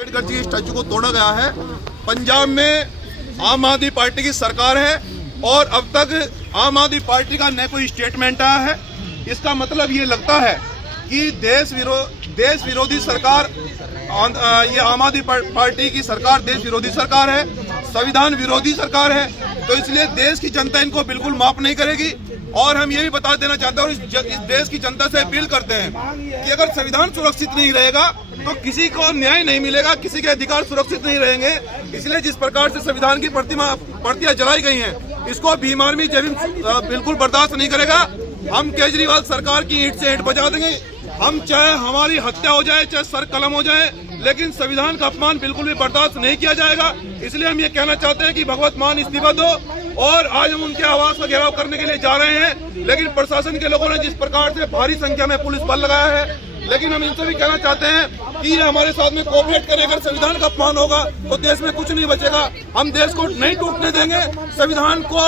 अम्बेडकर जी के स्टैचू को तोड़ा गया है। पंजाब में आम आदमी पार्टी की सरकार है और अब तक आम आदमी पार्टी का न कोई स्टेटमेंट आया है। इसका मतलब ये लगता है कि देश विरोधी सरकार, ये आम आदमी पार्टी की सरकार देश विरोधी सरकार है, संविधान विरोधी सरकार है। तो इसलिए देश की जनता इनको बिल्कुल माफ नहीं करेगी। और हम ये भी बता देना चाहते हैं और इस देश की जनता से अपील करते हैं कि अगर संविधान सुरक्षित नहीं रहेगा तो किसी को न्याय नहीं मिलेगा, किसी के अधिकार सुरक्षित नहीं रहेंगे। इसलिए जिस प्रकार से संविधान की प्रतियां जलाई गई हैं, इसको भीम आर्मी बिल्कुल बर्दाश्त नहीं करेगा। हम केजरीवाल सरकार की ईंट से ईंट बजा देंगे। हम चाहे हमारी हत्या हो जाए, चाहे सर कलम हो जाए, लेकिन संविधान का अपमान बिल्कुल भी बर्दाश्त नहीं किया जाएगा। इसलिए हम ये कहना चाहते हैं कि भगवत मान इस्तीफा दो। और आज हम उनके आवास का घेराव करने के लिए जा रहे हैं, लेकिन प्रशासन के लोगों ने जिस प्रकार से भारी संख्या में पुलिस बल लगाया है, लेकिन हम इनसे भी कहना चाहते हैं कि ये हमारे साथ में कोऑपरेट करें। अगर संविधान का अपमान होगा तो देश में कुछ नहीं बचेगा। हम देश को नहीं टूटने देंगे, संविधान को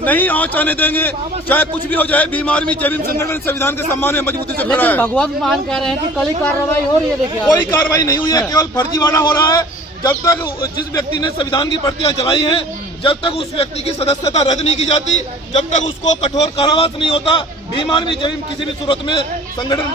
नहीं आँच आने देंगे, चाहे कुछ भी हो जाए। भीम आर्मी जय भीम संगठन संविधान के सम्मान में मजबूती से खड़ा है। भगवत मान कह रहे हैं कि कल ही कार्रवाई हो रही है। देखिए, कोई कार्रवाई नहीं हुई है, केवल फर्जीवाड़ा हो रहा है। जब तक जिस व्यक्ति ने संविधान की प्रतियां जलाई हैं, जब तक उस व्यक्ति की सदस्यता रद्द नहीं की जाती, जब तक उसको कठोर कारावास नहीं होता, भीम आर्मी जय भीम किसी भी सूरत में संगठन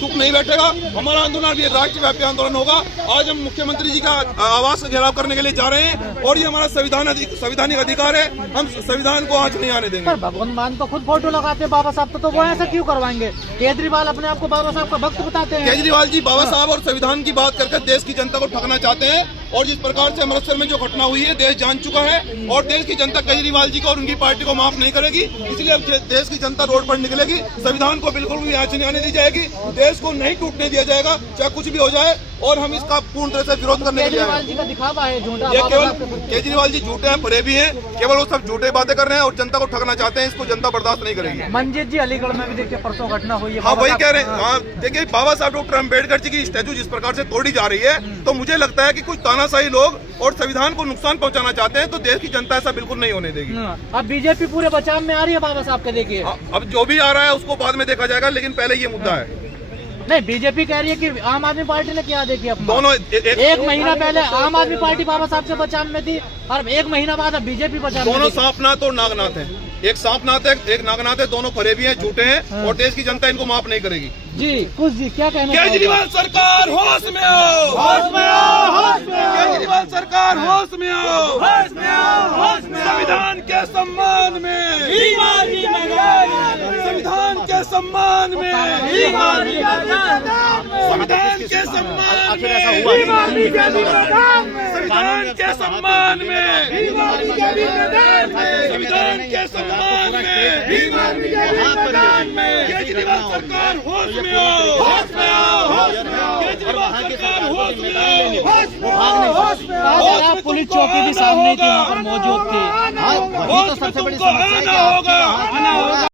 चुप नहीं बैठेगा। हमारा आंदोलन भी राष्ट्रव्यापी आंदोलन होगा। आज हम मुख्यमंत्री जी का आवास का घेराव करने के लिए जा रहे हैं और ये हमारा संवैधानिक अधिकार है। हम संविधान को आँच नहीं आने देंगे। भगवंत मान तो खुद फोटो लगाते हैं बाबा साहब, तो वो ऐसा क्यों करवाएंगे? केजरीवाल अपने आप को बाबा साहब का भक्त बताते हैं। केजरीवाल जी बाबा साहब और संविधान की बात करके देश की जनता को ठगना चाहते हैं। और जिस प्रकार से अमृतसर में जो घटना हुई है, देश जान चुका है और देश की जनता केजरीवाल जी को और उनकी पार्टी को माफ नहीं करेगी। इसलिए अब देश की जनता रोड पर निकलेगी। संविधान को बिल्कुल भी आँच नहीं आने दी जाएगी। देश को नहीं टूटने दिया जाएगा, चाहे कुछ भी हो जाए। और हम इसका पूर्ण तरह से विरोध करने के लिए केजरीवाल जी का दिखावा है झूठा। ये केवल केजरीवाल जी झूठे हैं, फरे भी हैं। केवल वो सब झूठे बातें कर रहे हैं और जनता को ठगना चाहते हैं। इसको जनता बर्दाश्त नहीं करेगी। मंजीत जी अलीगढ़ में भी देखिए परसों घटना हुई है। हाँ, वही कह रहे हैं। हाँ, देखिए बाबा साहब डॉक्टर अम्बेडकर जी की स्टैचू जिस प्रकार से तोड़ी जा रही है, तो मुझे लगता है कि कुछ तानाशाही लोग और संविधान को नुकसान पहुंचाना चाहते हैं। तो देश की जनता ऐसा बिल्कुल नहीं होने देगी। अब बीजेपी पूरे बचाव में आ रही है बाबा साहब के। देखिए, अब जो भी आ रहा है उसको बाद में देखा जाएगा, लेकिन पहले ये मुद्दा है। नहीं, बीजेपी कह रही है कि आम आदमी पार्टी ने क्या देखिए अपना। दोनों एक महीना पहले आम आदमी पार्टी बाबा साहब से बचाव में थी और एक महीना बाद अब बीजेपी बचाव में। दोनों सांपनाथ और नागनाथ है। एक सांपनाथ है, एक नागनाथ है। दोनों फरे भी हैं, झूठे हैं और देश की जनता इनको माफ नहीं करेगी। जी कुछ जी क्या कहना? केजरीवाल सरकार होश में आओ, होश में आओ, होश में आओ। केजरीवाल सरकार होश में आओ, होश में आओ, होश में आओ। संविधान के सम्मान में, संविधान के सम्मान में, संविधान के सम्मान में, संविधान के सम्मान में, संविधान के सम्मान में केजरीवाल सरकार होश में आओ, होश में आओ, होश में आओ। केजरीवाल सरकार होश में आओ, होश में आओ। पुलिस चौकी भी सामने थी, वहाँ पर मौजूद थी। होश में तुमको आना होगा।